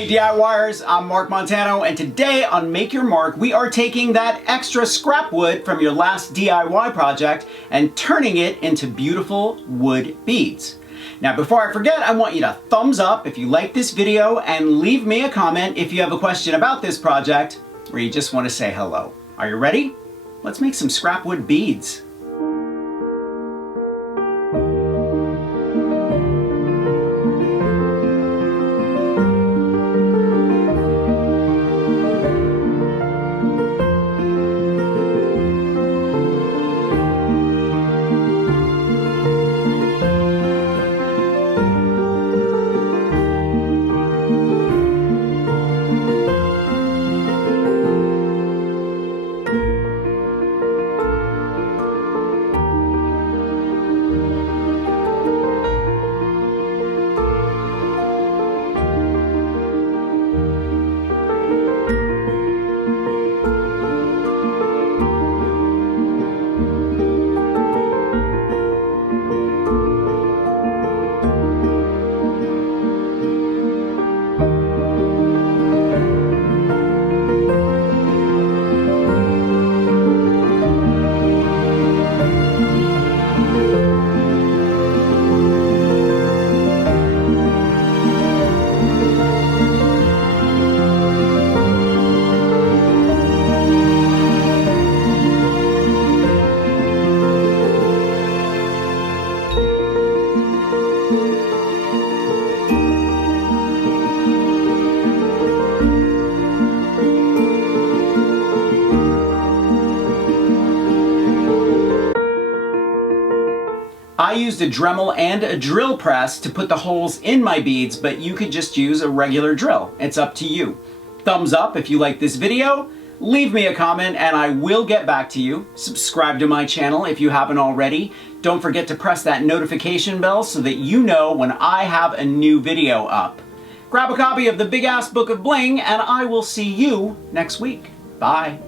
Hey DIYers, I'm Mark Montano, and today on Make Your Mark, we are taking that extra scrap wood from your last DIY project and turning it into beautiful wood beads. Now before I forget, I want you to thumbs up if you like this video and leave me a comment if you have a question about this project or you just want to say hello. Are you ready? Let's make some scrap wood beads. I used a Dremel and a drill press to put the holes in my beads, but you could just use a regular drill. It's up to you. Thumbs up if you like this video, leave me a comment and I will get back to you. Subscribe to my channel if you haven't already. Don't forget to press that notification bell so that you know when I have a new video up. Grab a copy of the Big Ass Book of Bling and I will see you next week. Bye.